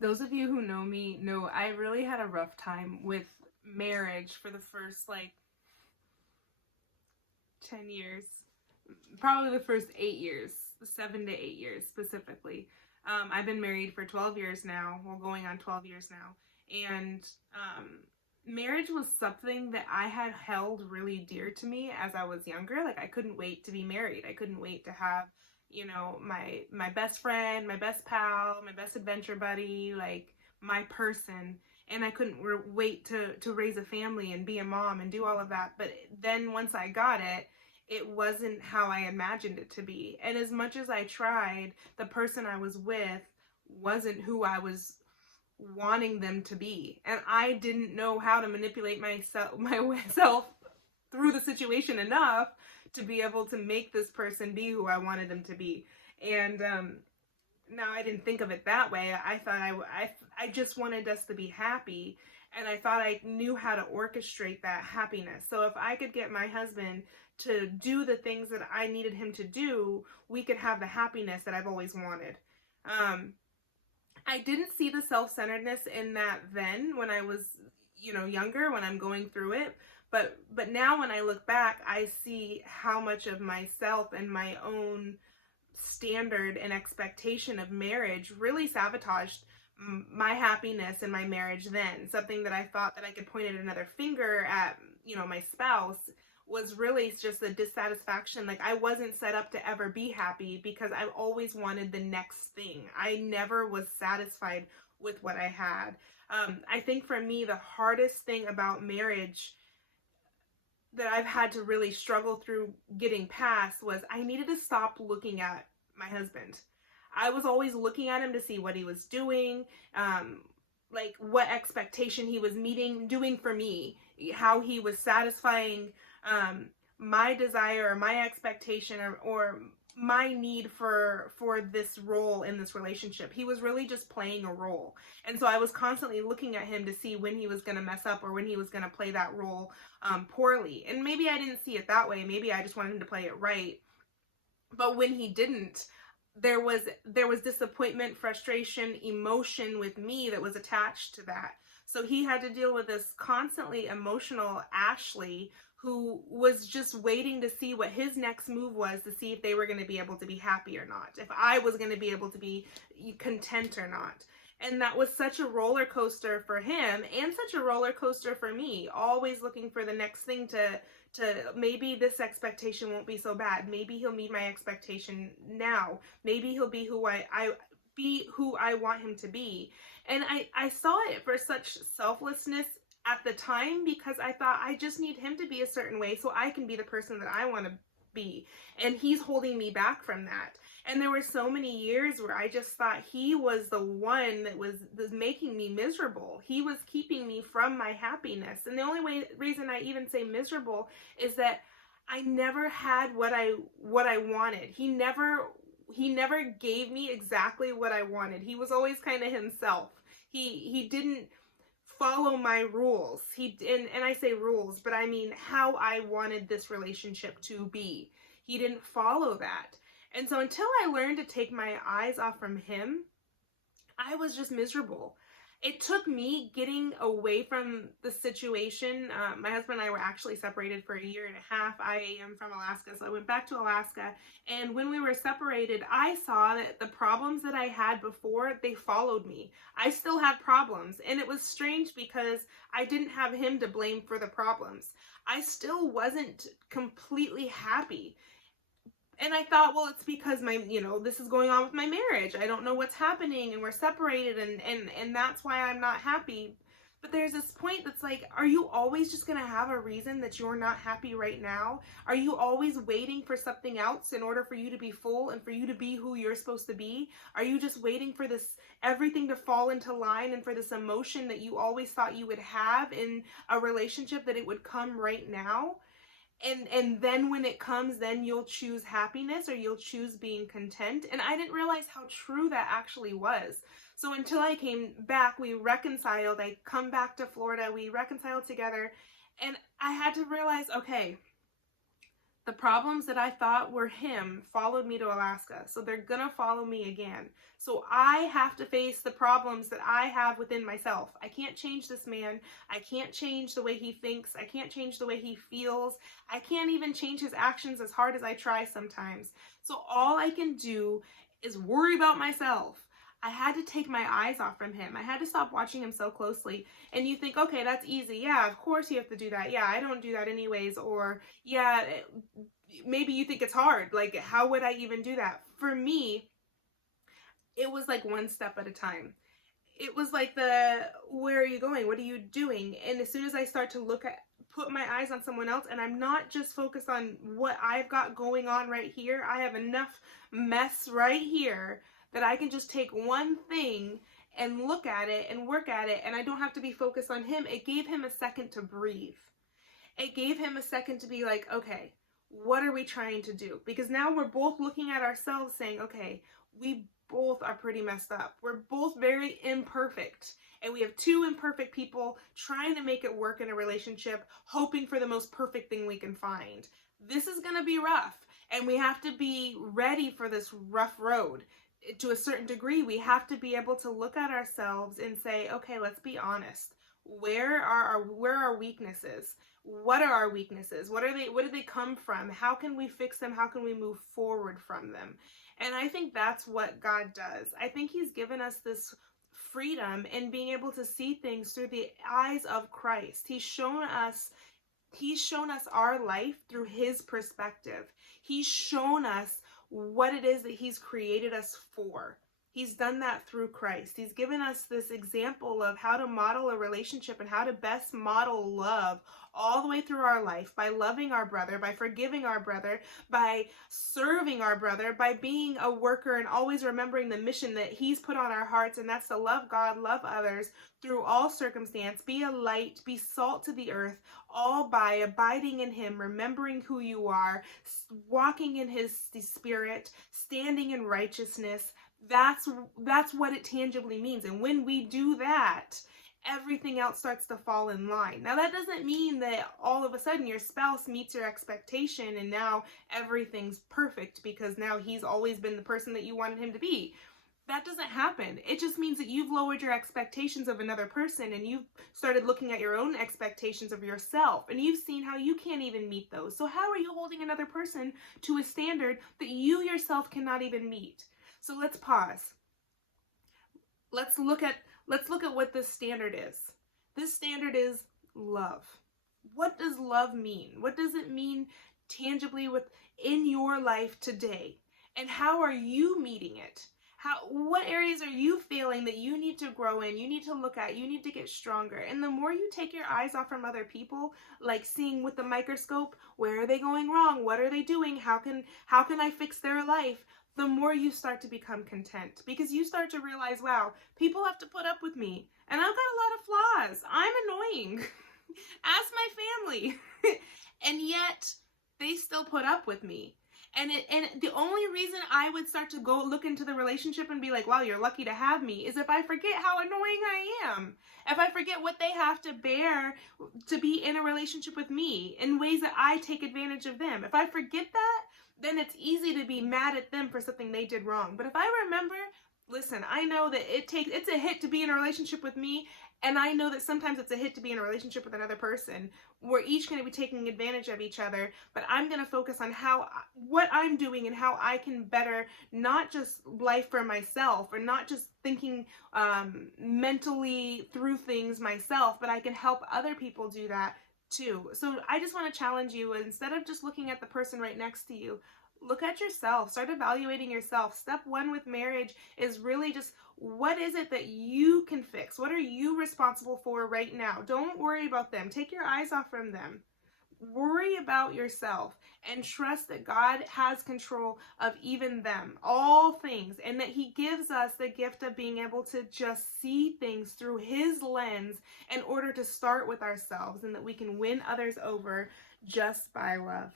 Those of you who know me know I really had a rough time with marriage for the first 10 years. Probably the first 8 years, 7 to 8 years specifically. I've been married for 12 years now, well, going on 12 years now. And marriage was something that I had held really dear to me as I was younger. Like, I couldn't wait to be married. I couldn't wait to have, my best friend, my best pal, my best adventure buddy, like my person. And I couldn't wait to raise a family and be a mom and do all of that. But then once I got it, it wasn't how I imagined it to be. And as much as I tried, the person I was with wasn't who I was wanting them to be. And I didn't know how to manipulate myself through the situation enough to be able to make this person be who I wanted them to be. And now I didn't think of it that way. I thought I just wanted us to be happy, and I thought I knew how to orchestrate that happiness. So if I could get my husband to do the things that I needed him to do, we could have the happiness that I've always wanted. I didn't see the self-centeredness in that then when I was, younger, when I'm going through it. But now when I look back, I see how much of myself and my own standard and expectation of marriage really sabotaged my happiness in my marriage then. Something that I thought that I could point at another finger at, my spouse, was really just a dissatisfaction. Like, I wasn't set up to ever be happy because I always wanted the next thing. I never was satisfied with what I had. I think for me, the hardest thing about marriage that I've had to really struggle through getting past was I needed to stop looking at my husband. I was always looking at him to see what he was doing, like what expectation he was doing for me, how he was satisfying my desire or my expectation or my need for this role in this relationship. He was really just playing a role. And so I was constantly looking at him to see when he was going to mess up or when he was going to play that role poorly. And maybe I didn't see it that way. Maybe I just wanted him to play it right. But when he didn't, there was disappointment, frustration, emotion with me that was attached to that. So he had to deal with this constantly emotional Ashley, who was just waiting to see what his next move was, to see if they were going to be able to be happy or not, if I was going to be able to be content or not. And that was such a roller coaster for him and such a roller coaster for me, always looking for the next thing to maybe this expectation won't be so bad. Maybe he'll meet my expectation now. Maybe he'll be who I want him to be. And I saw it for such selflessness at the time because I thought I just need him to be a certain way so I can be the person that I want to be. And he's holding me back from that. And there were so many years where I just thought he was the one that was making me miserable. He was keeping me from my happiness. And the only reason I even say miserable is that I never had what I wanted. He never gave me exactly what I wanted. He was always kind of himself. He didn't follow my rules. And I say rules, but I mean how I wanted this relationship to be. He didn't follow that. And so until I learned to take my eyes off from him, I was just miserable. It took me getting away from the situation. My husband and I were actually separated for a year and a half. I am from Alaska, so I went back to Alaska. And when we were separated, I saw that the problems that I had before, they followed me. I still had problems. And it was strange because I didn't have him to blame for the problems. I still wasn't completely happy. And I thought, well, it's because this is going on with my marriage. I don't know what's happening and we're separated and that's why I'm not happy. But there's this point that's like, are you always just going to have a reason that you're not happy right now? Are you always waiting for something else in order for you to be full and for you to be who you're supposed to be? Are you just waiting for everything to fall into line and for this emotion that you always thought you would have in a relationship, that it would come right now? And then when it comes, then you'll choose happiness or you'll choose being content. And I didn't realize how true that actually was. So until I came back, we reconciled. I come back to Florida, we reconciled together, and I had to realize, okay, The problems that I thought were him followed me to Alaska. So they're gonna follow me again. So I have to face the problems that I have within myself. I can't change this man. I can't change the way he thinks. I can't change the way he feels. I can't even change his actions as hard as I try sometimes. So all I can do is worry about myself. I had to take my eyes off from him. I had to stop watching him so closely. And you think, okay, that's easy. Yeah, of course you have to do that. Yeah, I don't do that anyways. Or, yeah, maybe you think it's hard. Like, how would I even do that? For me, it was like one step at a time. It was like where are you going? What are you doing? And as soon as I start to put my eyes on someone else, and I'm not just focused on what I've got going on right here. I have enough mess right here that I can just take one thing and look at it and work at it, and I don't have to be focused on him. It gave him a second to breathe. It gave him a second to be like, okay, what are we trying to do? Because now we're both looking at ourselves saying, okay, we both are pretty messed up. We're both very imperfect. And we have two imperfect people trying to make it work in a relationship, hoping for the most perfect thing we can find. This is going to be rough. And we have to be ready for this rough road. To a certain degree, we have to be able to look at ourselves and say, okay, let's be honest. Where are our weaknesses? What are our weaknesses? What do they come from? How can we fix them? How can we move forward from them? And I think that's what God does. I think he's given us this freedom in being able to see things through the eyes of Christ. He's shown us our life through his perspective. He's shown us what it is that he's created us for. He's done that through Christ. He's given us this example of how to model a relationship and how to best model love all the way through our life, by loving our brother, by forgiving our brother, by serving our brother, by being a worker and always remembering the mission that he's put on our hearts, and that's to love God, love others through all circumstance, be a light, be salt to the earth, all by abiding in him, remembering who you are, walking in his spirit, standing in righteousness. That's what it tangibly means. And when we do that, everything else starts to fall in line. Now, that doesn't mean that all of a sudden your spouse meets your expectation and now everything's perfect because now he's always been the person that you wanted him to be. That doesn't happen. It just means that you've lowered your expectations of another person and you've started looking at your own expectations of yourself, and you've seen how you can't even meet those. So how are you holding another person to a standard that you yourself cannot even meet? So let's pause. Let's look at what this standard is. This standard is love. What does love mean? What does it mean tangibly in your life today? And how are you meeting it? What areas are you feeling that you need to grow in, you need to look at, you need to get stronger? And the more you take your eyes off from other people, like seeing with the microscope, where are they going wrong? What are they doing? How can I fix their life? The more you start to become content, because you start to realize, wow, people have to put up with me, and I've got a lot of flaws. I'm annoying. Ask my family. And yet they still put up with me. And the only reason I would start to go look into the relationship and be like, wow, you're lucky to have me, is if I forget how annoying I am. If I forget what they have to bear to be in a relationship with me in ways that I take advantage of them. If I forget that, then it's easy to be mad at them for something they did wrong. But if I remember, listen, I know that it's a hit to be in a relationship with me, and I know that sometimes it's a hit to be in a relationship with another person. We're each going to be taking advantage of each other, but I'm going to focus on what I'm doing and how I can better not just life for myself, or not just thinking mentally through things myself, but I can help other people do that too. So I just want to challenge you, instead of just looking at the person right next to you, look at yourself. Start evaluating yourself. Step one with marriage is really just, what is it that you can fix? What are you responsible for right now? Don't worry about them. Take your eyes off from them. Worry about yourself and trust that God has control of even them, all things, and that he gives us the gift of being able to just see things through his lens in order to start with ourselves, and that we can win others over just by love.